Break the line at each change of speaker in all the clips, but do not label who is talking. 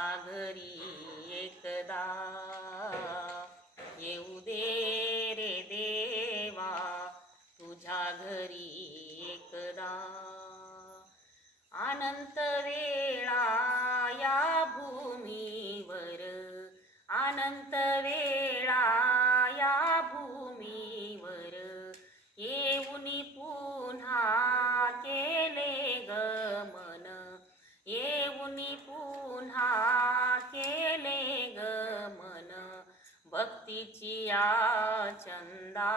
घरी एकदा. येऊ दे रे देवा तुझ्या घरी एकदा. अनंत वेळा या भूमीवर अनंत वेळा भक्तीची या चंदा.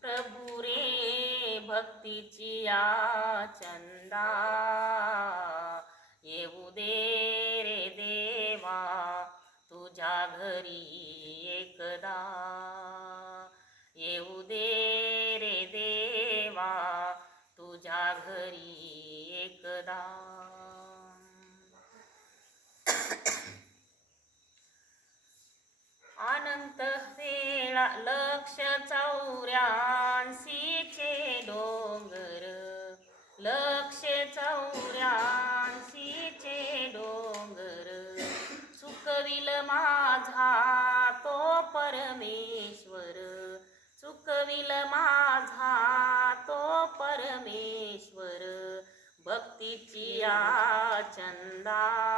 प्रभू रे भक्तीची या चंदा. येऊ दे रे देवा तुझ्या घरी एकदा. येऊ दे रे देवा तुझ्या घरी एकदा. अनंत वेळा लक्ष चौऱ्यांशीचे डोंगर. लक्ष चौऱ्यांशीचे डोंगर. चुकविल माझा तो परमेश्वर. चुकविल माझा तो परमेश्वर. भक्तीची या चंदा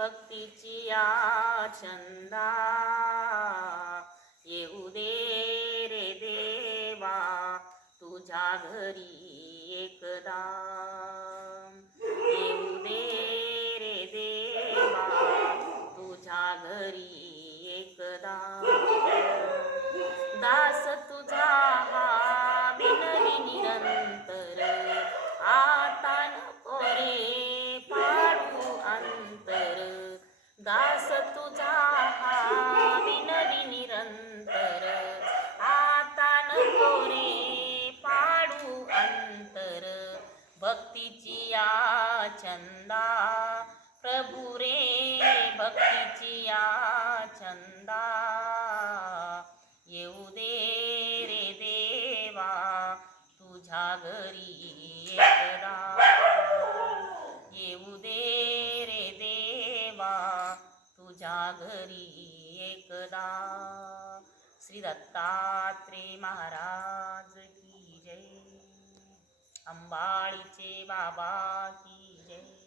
भक्तीची या छंदा. येऊ दे रे देवा तुझ्या घरी एकदा. येऊ दे रे देवा तुझ्या घरी दास तुझा हा विनवी निरंतर. आता नको रे पाडू अंतर. भक्तीची या चंदा प्रभू रे भक्तीची या चंदा येऊ दे रे देवा तुझ्या घरी एकदा. तुझ्या घरी एकदा. श्री दत्तात्रे महाराज की जय. अंबाळीचे बाबा की जय.